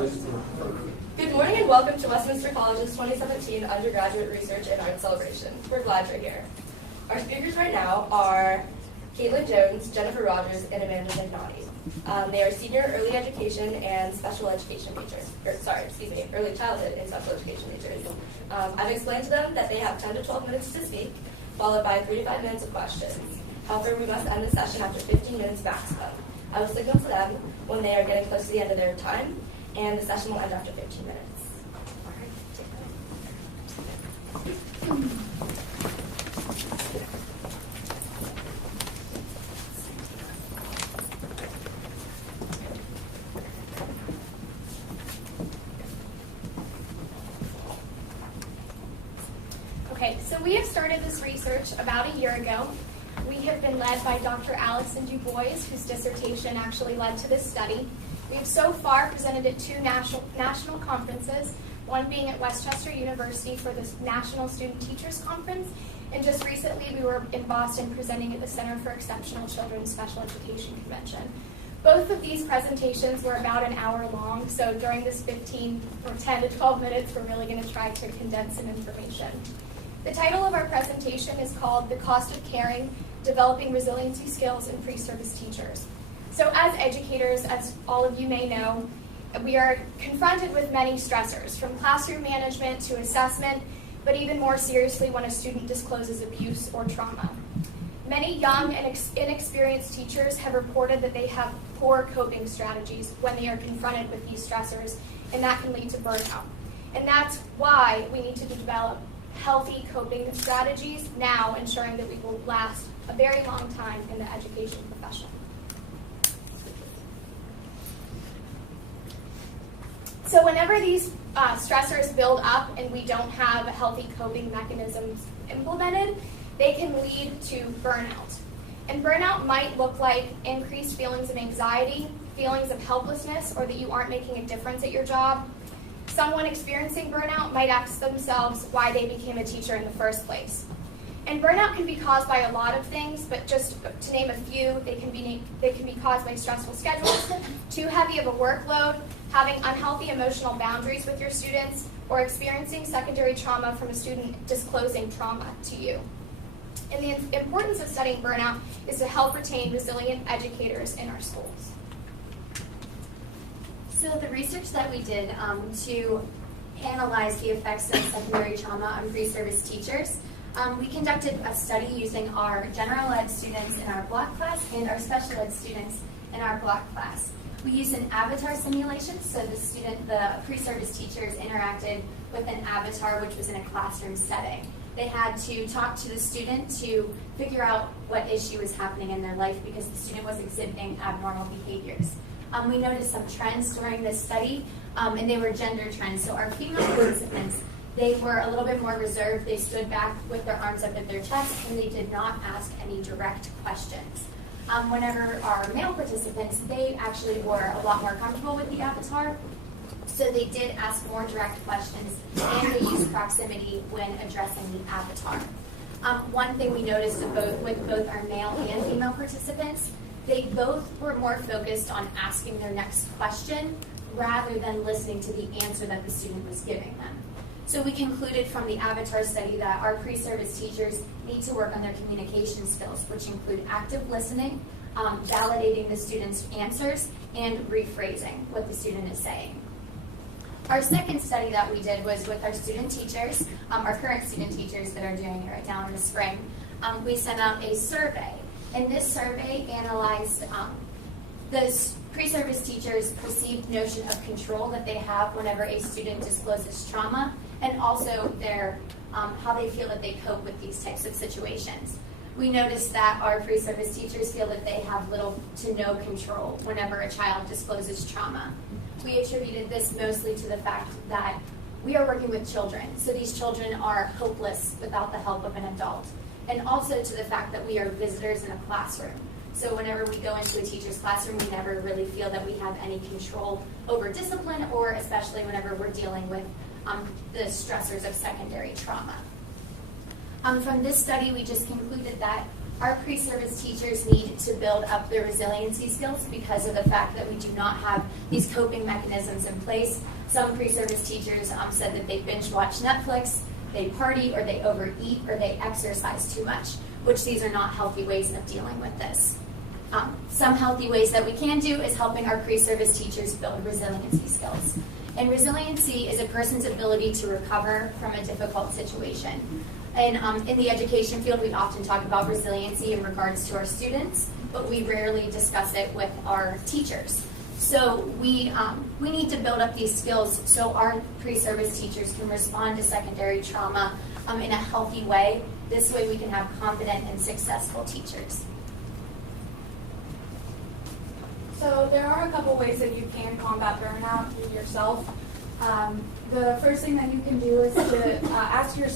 Good morning and welcome to Westminster College's 2017 Undergraduate Research and Art Celebration. We're glad you're here. Our speakers right now are Katelyn Jones, Jennifer Rodgers, and Amanda Magnotti. They are senior early education and special education majors. Early childhood and special education majors. I've explained to them that they have 10 to 12 minutes to speak, followed by 3 to 5 minutes of questions. However, we must end the session after 15 minutes maximum. I will signal to them when they are getting close to the end of their time, and the session will end after 15 minutes. All right, Okay, so we have started this research about a year ago. We have been led by Dr. Alison DuBois, whose dissertation actually led to this study. We have so far presented at 2 national conferences, one being at Westchester University for the National Student Teachers Conference, and just recently we were in Boston presenting at the Center for Exceptional Children's Special Education Convention. Both of these presentations were about an hour long, so during this 15 or 10 to 12 minutes, we're really going to try to condense some information. The title of our presentation is called The Cost of Caring, Developing Resiliency Skills in Pre-Service Teachers. So as educators, as all of you may know, we are confronted with many stressors, from classroom management to assessment, but even more seriously when a student discloses abuse or trauma. Many young and inexperienced teachers have reported that they have poor coping strategies when they are confronted with these stressors, and that can lead to burnout. And that's why we need to develop healthy coping strategies now, ensuring that we will last a very long time in the education profession. So whenever these stressors build up and we don't have healthy coping mechanisms implemented, they can lead to burnout. And burnout might look like increased feelings of anxiety, feelings of helplessness, or that you aren't making a difference at your job. Someone experiencing burnout might ask themselves why they became a teacher in the first place. And burnout can be caused by a lot of things, but just to name a few, they can be caused by stressful schedules, too heavy of a workload, having unhealthy emotional boundaries with your students, or experiencing secondary trauma from a student disclosing trauma to you. And the importance of studying burnout is to help retain resilient educators in our schools. So the research that we did to analyze the effects of secondary trauma on pre-service teachers, we conducted a study using our general ed students in our block class and our special ed students in our block class. We used an avatar simulation, so the pre-service teachers interacted with an avatar which was in a classroom setting. They had to talk to the student to figure out what issue was happening in their life because the student was exhibiting abnormal behaviors. We noticed some trends during this study, and they were gender trends. So our female participants, they were a little bit more reserved. They stood back with their arms up at their chest, and they did not ask any direct questions. Whenever our male participants, they actually were a lot more comfortable with the avatar, so they did ask more direct questions, and they used proximity when addressing the avatar. One thing we noticed with both our male and female participants, they both were more focused on asking their next question rather than listening to the answer that the student was giving them. So we concluded from the avatar study that our pre-service teachers need to work on their communication skills, which include active listening, validating the student's answers, and rephrasing what the student is saying. Our second study that we did was with our student teachers, our current student teachers that are doing it right now in the spring. We sent out a survey. And this survey analyzed the pre-service teachers' perceived notion of control that they have whenever a student discloses trauma, and also their how they feel that they cope with these types of situations. We noticed that our pre-service teachers feel that they have little to no control whenever a child discloses trauma. We attributed this mostly to the fact that we are working with children, so these children are hopeless without the help of an adult. And also to the fact that we are visitors in a classroom. So whenever we go into a teacher's classroom, we never really feel that we have any control over discipline, or especially whenever we're dealing with the stressors of secondary trauma. From this study, we just concluded that our pre-service teachers need to build up their resiliency skills because of the fact that we do not have these coping mechanisms in place. Some pre-service teachers said that they binge watch Netflix, they party, or they overeat, or they exercise too much, which these are not healthy ways of dealing with this. Some healthy ways that we can do is helping our pre-service teachers build resiliency skills. And resiliency is a person's ability to recover from a difficult situation. And in the education field, we often talk about resiliency in regards to our students, but we rarely discuss it with our teachers. So we need to build up these skills so our pre-service teachers can respond to secondary trauma in a healthy way. This way we can have confident and successful teachers. So there are a couple ways that you can combat burnout yourself. The first thing that you can do is to ask your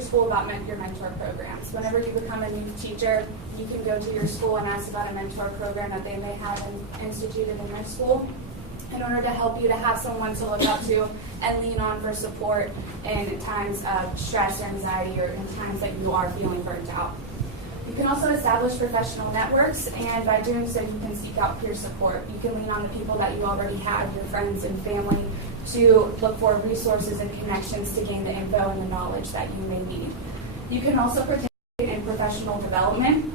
school about your mentor programs. Whenever you become a new teacher, you can go to your school and ask about a mentor program that they may have instituted in their school in order to help you to have someone to look up to and lean on for support in times of stress or anxiety or in times that you are feeling burnt out. You can also establish professional networks, and by doing so, you can seek out peer support. You can lean on the people that you already have, your friends and family, to look for resources and connections to gain the info and the knowledge that you may need. You can also participate in professional development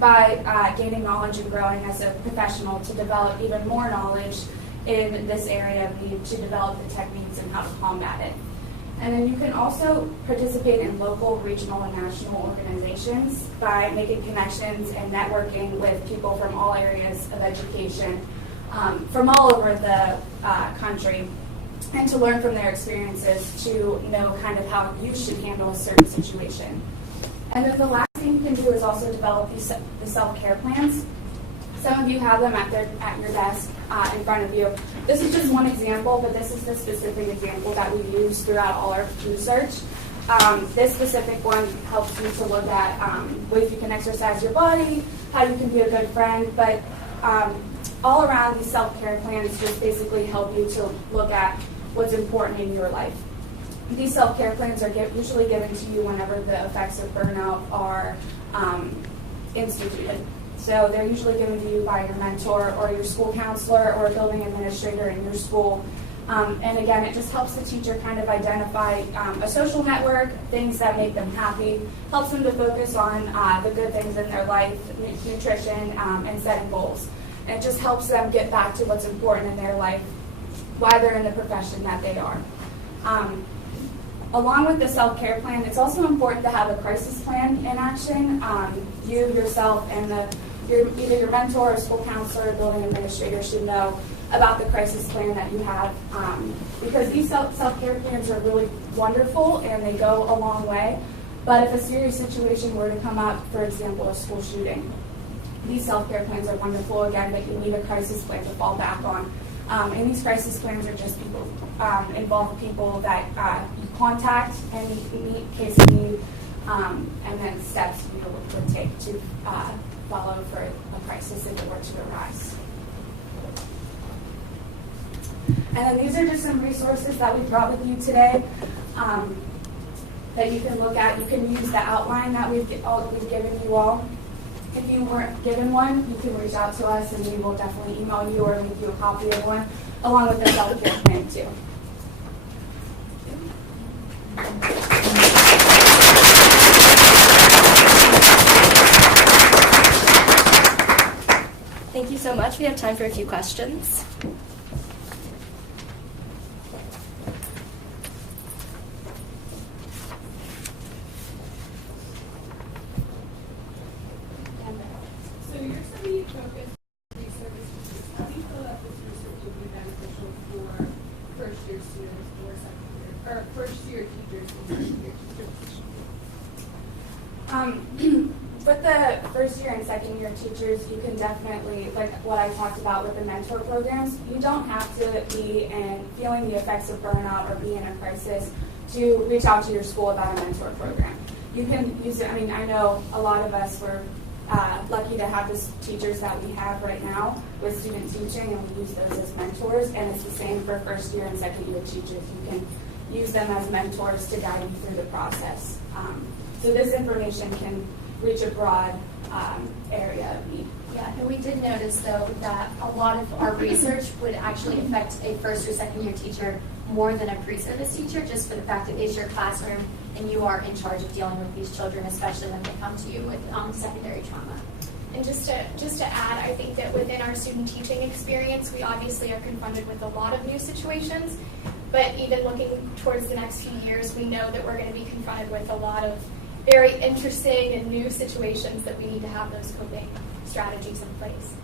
by gaining knowledge and growing as a professional to develop even more knowledge in this area of need to develop the techniques and how to combat it. And then you can also participate in local, regional, and national organizations by making connections and networking with people from all areas of education from all over the country, and to learn from their experiences to know kind of how you should handle a certain situation. And then the last thing you can do is also develop the self-care plans. Some of you have them at your desk in front of you. This is just one example, but this is the specific example that we use throughout all our research. This specific one helps you to look at ways you can exercise your body, how you can be a good friend, but all around these self-care plans just basically help you to look at what's important in your life. These self-care plans are usually given to you whenever the effects of burnout are instituted. So they're usually given to you by your mentor or your school counselor or a building administrator in your school. And again, it just helps the teacher kind of identify a social network, things that make them happy, helps them to focus on the good things in their life, nutrition, and setting goals. And it just helps them get back to what's important in their life while they're in the profession that they are. Along with the self-care plan, it's also important to have a crisis plan in action. You, yourself, and either your mentor or school counselor or building administrator should know about the crisis plan that you have, because these self-care plans are really wonderful and they go a long way. But if a serious situation were to come up, for example, a school shooting, these self-care plans are wonderful, again, but you need a crisis plan to fall back on. And these crisis plans are just people, involve people that you contact and meet in case of need, and then steps you would take to follow for a crisis if it were to arise. And then these are just some resources that we brought with you today that you can look at. You can use the outline that we've given you all. If you weren't given one, you can reach out to us and we will definitely email you or link you a copy of one, along with the self-care plan too. Thank you so much. We have time for a few questions. So your study focused on pre-service teachers. How do you feel that this research would be beneficial for first-year students or second-year, or first-year teachers and second-year teachers? With the first year and second year teachers, you can definitely, like what I talked about with the mentor programs, you don't have to be feeling the effects of burnout or be in a crisis to reach out to your school about a mentor program. You can use it. I mean, I know a lot of us were lucky to have the teachers that we have right now with student teaching, and we use those as mentors, and it's the same for first year and second year teachers. You can use them as mentors to guide you through the process. So this information can reach a broad area of need. Yeah, and we did notice, though, that a lot of our research would actually affect a first or second year teacher more than a pre-service teacher, just for the fact that it's your classroom and you are in charge of dealing with these children, especially when they come to you with secondary trauma. And just to add, I think that within our student teaching experience, we obviously are confronted with a lot of new situations, but even looking towards the next few years, we know that we're going to be confronted with a lot of very interesting and new situations that we need to have those coping strategies in place.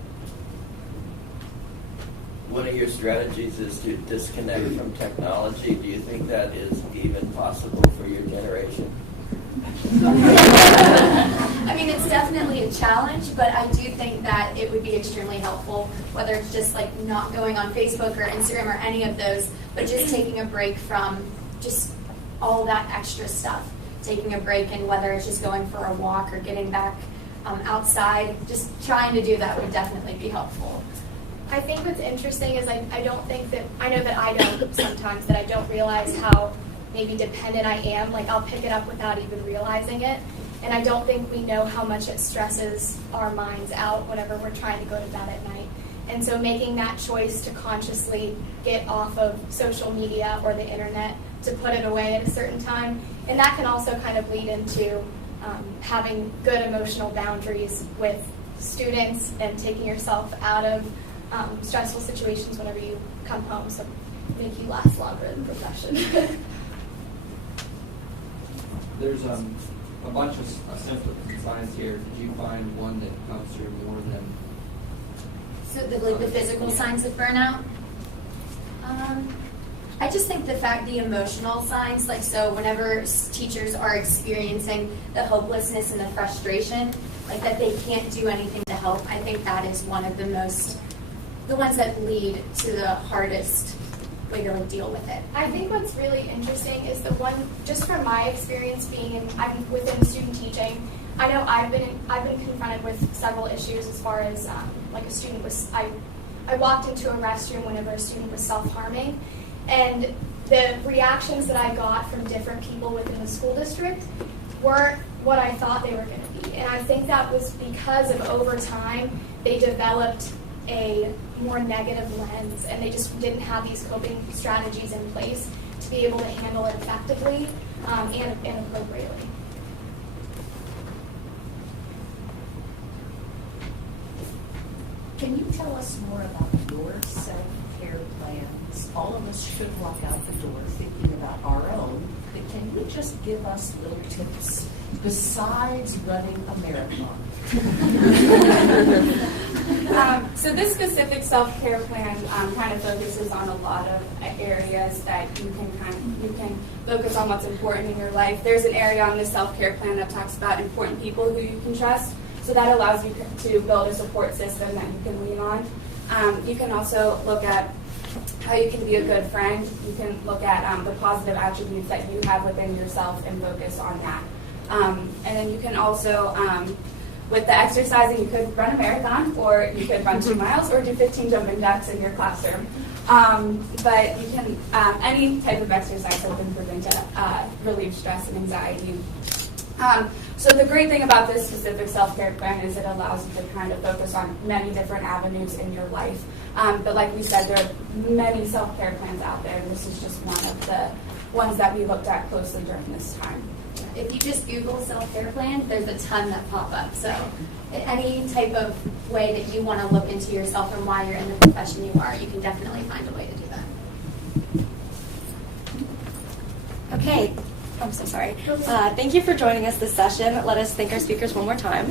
One of your strategies is to disconnect from technology. Do you think that is even possible for your generation? I mean, it's definitely a challenge, but I do think that it would be extremely helpful, whether it's just like not going on Facebook or Instagram or any of those, but just taking a break from just all that extra stuff. Taking a break, and whether it's just going for a walk or getting back outside, just trying to do that would definitely be helpful. I think what's interesting is I don't think that, I know that I don't sometimes, that I don't realize how maybe dependent I am. Like I'll pick it up without even realizing it. And I don't think we know how much it stresses our minds out whenever we're trying to go to bed at night. And so making that choice to consciously get off of social media or the internet, to put it away at a certain time. And that can also kind of lead into having good emotional boundaries with students and taking yourself out of stressful situations whenever you come home, so make you last longer in the profession. There's a bunch of symptoms and signs here. Did you find one that comes through more than? So the physical signs of burnout? I just think the emotional signs, like so whenever teachers are experiencing the hopelessness and the frustration, like that they can't do anything to help, I think that is one of the ones that lead to the hardest way to deal with it. I think what's really interesting is the one, just from my experience I'm within student teaching, I know I've been confronted with several issues as far as like a student was, I walked into a restroom whenever a student was self-harming, and the reactions that I got from different people within the school district weren't what I thought they were going to be. And I think that was because of over time they developed a more negative lens, and they just didn't have these coping strategies in place to be able to handle it effectively and appropriately. Can you tell us more about your self-care plans? All of us should walk out the door thinking about our own, but can you just give us little tips besides running a marathon? So this specific self-care plan kind of focuses on a lot of areas that you can focus on what's important in your life. There's an area on this self-care plan that talks about important people who you can trust. So that allows you to build a support system that you can lean on. You can also look at how you can be a good friend. You can look at the positive attributes that you have within yourself and focus on that. And then you can also, with the exercising, you could run a marathon, or you could run 2 miles, or do 15 jumping jacks in your classroom. But you can, any type of exercise has been proven to relieve stress and anxiety. So the great thing about this specific self-care plan is it allows you to kind of focus on many different avenues in your life. But like we said, there are many self-care plans out there, and this is just one of the ones that we looked at closely during this time. If you just Google self-care plan, there's a ton that pop up. So any type of way that you want to look into yourself and why you're in the profession you are, you can definitely find a way to do that. Okay. I'm so sorry. Thank you for joining us this session. Let us thank our speakers one more time.